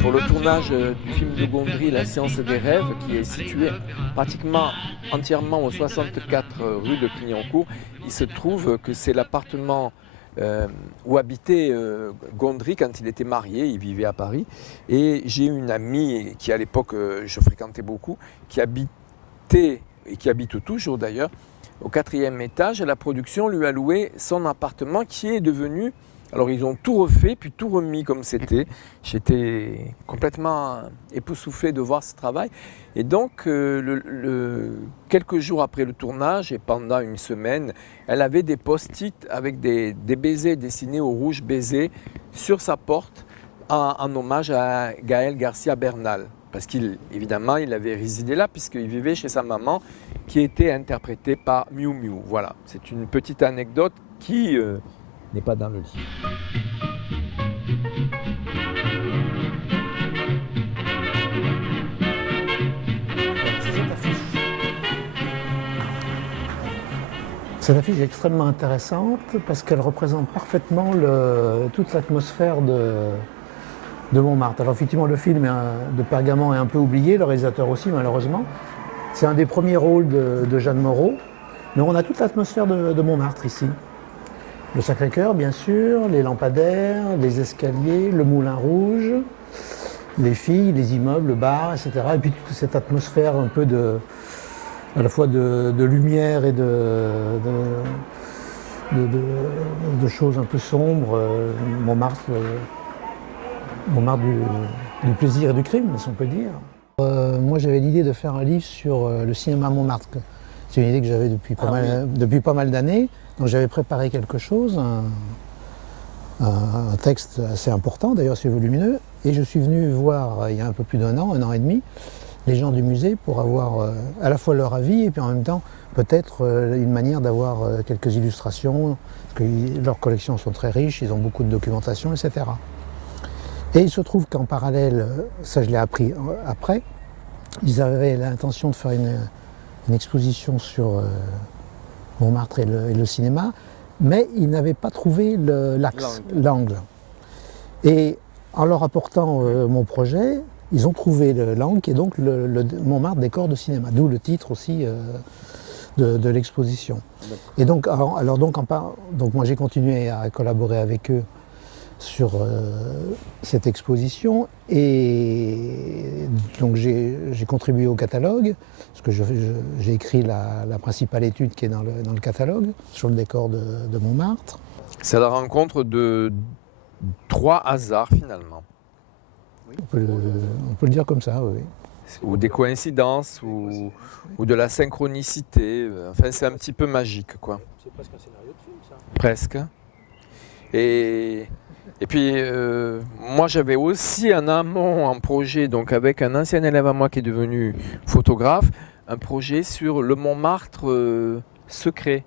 Pour le tournage du film de Gondry, La séance des rêves, qui est situé pratiquement entièrement au 64 rue de Clignancourt, il se trouve que c'est l'appartement où habitait Gondry quand il était marié, il vivait à Paris. Et j'ai une amie qui à l'époque je fréquentais beaucoup, qui habitait, et qui habite toujours d'ailleurs, au 4e étage. La production lui a loué son appartement qui est devenu... Alors ils ont tout refait, puis tout remis comme c'était. J'étais complètement époustouflé de voir ce travail. Et donc, quelques jours après le tournage, et pendant une semaine, elle avait des post-it avec des baisers dessinés au rouge baiser sur sa porte en hommage à Gaël Garcia Bernal. Parce qu'évidemment, il avait résidé là puisqu'il vivait chez sa maman qui était interprétée par Miu Miu. Voilà, c'est une petite anecdote qui... n'est pas dans le livre. Cette affiche est extrêmement intéressante parce qu'elle représente parfaitement toute l'atmosphère de Montmartre. Alors effectivement, le film de Pergament est un peu oublié, le réalisateur aussi malheureusement. C'est un des premiers rôles de Jeanne Moreau, mais on a toute l'atmosphère de Montmartre ici. Le Sacré-Cœur, bien sûr, les lampadaires, les escaliers, le Moulin Rouge, les filles, les immeubles, le bar, etc. Et puis toute cette atmosphère un peu à la fois de lumière et de choses un peu sombres. Montmartre du plaisir et du crime, si on peut dire. Moi, j'avais l'idée de faire un livre sur le cinéma Montmartre. C'est une idée que j'avais depuis pas mal d'années. Donc j'avais préparé quelque chose, un texte assez important, d'ailleurs assez volumineux, et je suis venu voir il y a un peu plus d'un an et demi, les gens du musée pour avoir à la fois leur avis et puis en même temps peut-être une manière d'avoir quelques illustrations, parce que leurs collections sont très riches, ils ont beaucoup de documentation, etc. Et il se trouve qu'en parallèle, ça je l'ai appris après, ils avaient l'intention de faire une exposition sur Montmartre et le cinéma, mais ils n'avaient pas trouvé l'angle. Et en leur apportant mon projet, ils ont trouvé l'angle qui est donc le Montmartre décor de cinéma, d'où le titre aussi de l'exposition. Et donc, donc moi j'ai continué à collaborer avec eux sur cette exposition et donc j'ai contribué au catalogue parce que j'ai écrit la principale étude qui est dans le catalogue sur le décor de Montmartre. C'est la rencontre de 3 hasards finalement. Oui. On peut le dire comme ça, oui. Ou des coïncidences, ou de la synchronicité. Enfin, c'est un petit peu magique, quoi. C'est presque un scénario de film, ça. Presque. Et puis, moi, j'avais aussi un amont, un projet, donc avec un ancien élève à moi qui est devenu photographe, un projet sur le Montmartre secret.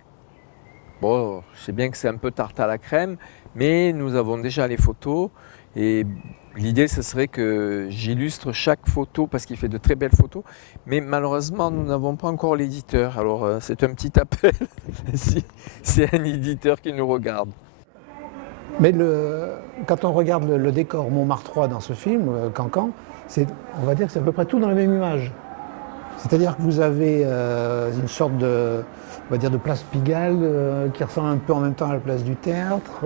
Bon, je sais bien que c'est un peu tarte à la crème, mais nous avons déjà les photos. Et l'idée, ce serait que j'illustre chaque photo, parce qu'il fait de très belles photos. Mais malheureusement, nous n'avons pas encore l'éditeur. Alors, c'est un petit appel, si c'est un éditeur qui nous regarde. Mais quand on regarde le décor Montmartre 3 dans ce film, Cancan, on va dire que c'est à peu près tout dans la même image. C'est-à-dire que vous avez une sorte on va dire de place Pigalle qui ressemble un peu en même temps à la place du Tertre.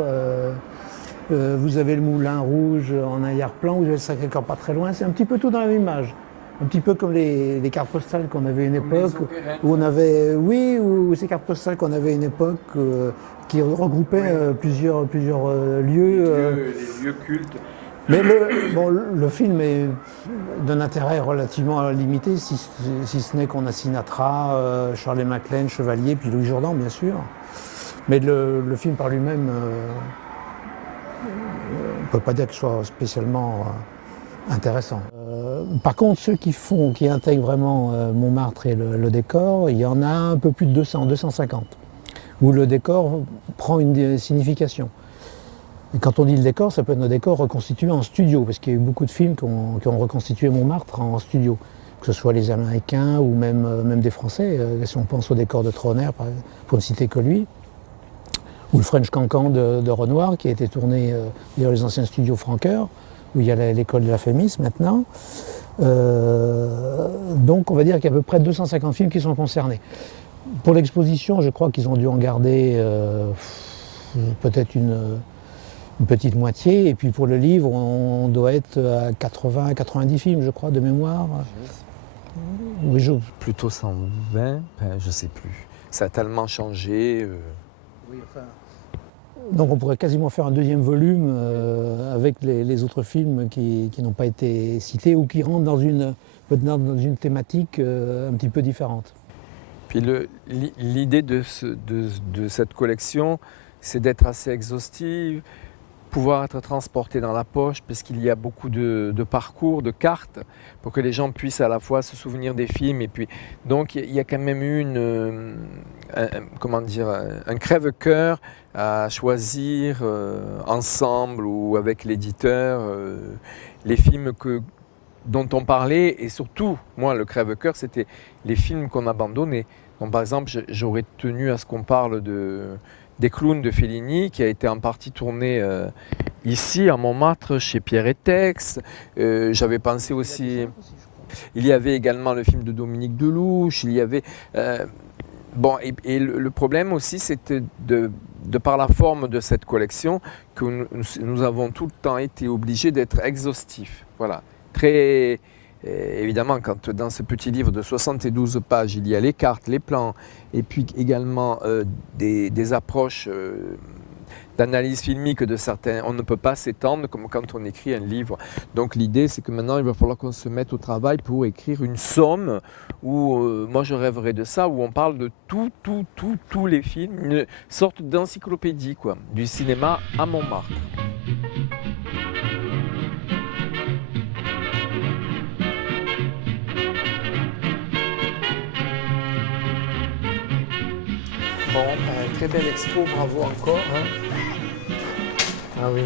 Vous avez le Moulin Rouge en arrière-plan, vous avez le Sacré-Cœur pas très loin. C'est un petit peu tout dans la même image. Un petit peu comme les cartes postales qu'on avait à une époque, où on avait, oui, ou ces cartes postales qu'on avait à une époque qui regroupaient plusieurs lieux. Les lieux cultes. Mais le film est d'un intérêt relativement limité, si ce n'est qu'on a Sinatra, Shirley MacLaine, Chevalier, puis Louis Jourdan, bien sûr. Mais le film par lui-même, on ne peut pas dire qu'il soit spécialement intéressant. Par contre, ceux qui intègrent vraiment Montmartre et le décor, il y en a un peu plus de 250, où le décor prend une signification. Et quand on dit le décor, ça peut être un décor reconstitué en studio, parce qu'il y a eu beaucoup de films qui ont reconstitué Montmartre en studio, que ce soit les Américains ou même des Français, si on pense au décor de Troner, pour ne citer que lui, ou le French Cancan de Renoir, qui a été tourné dans les anciens studios Franqueur, où il y a l'école de la Fémis maintenant. Donc on va dire qu'il y a à peu près 250 films qui sont concernés. Pour l'exposition, je crois qu'ils ont dû en garder peut-être une petite moitié, et puis pour le livre, on doit être à 80 à 90 films, je crois, de mémoire. Oui, plutôt 120, je ne sais plus. Ça a tellement changé. Oui, enfin... Donc on pourrait quasiment faire un deuxième volume avec les autres films qui n'ont pas été cités ou qui rentrent dans une thématique un petit peu différente. Puis l'idée de cette collection, c'est d'être assez exhaustive, pouvoir être transporté dans la poche, parce qu'il y a beaucoup de parcours, de cartes, pour que les gens puissent à la fois se souvenir des films. Et puis, donc il y a quand même eu un crève-cœur à choisir ensemble ou avec l'éditeur les films dont on parlait, et surtout, moi, le crève-cœur, c'était les films qu'on abandonnait. Donc, par exemple, j'aurais tenu à ce qu'on parle des clowns de Fellini, qui a été en partie tourné ici, à Montmartre, chez Pierre et Tex. J'avais pensé aussi... Il y avait également le film de Dominique Delouche, il y avait... Bon, et le problème aussi, c'était de par la forme de cette collection, que nous avons tout le temps été obligés d'être exhaustifs. Voilà. Très... évidemment, quand dans ce petit livre de 72 pages, il y a les cartes, les plans, et puis également des approches d'analyse filmique de certains, on ne peut pas s'étendre comme quand on écrit un livre. Donc l'idée, c'est que maintenant, il va falloir qu'on se mette au travail pour écrire une somme où, moi je rêverais de ça, où on parle de tous les films, une sorte d'encyclopédie, quoi, du cinéma à Montmartre. Bon, très belle expo, bravo encore. Hein. Ah oui.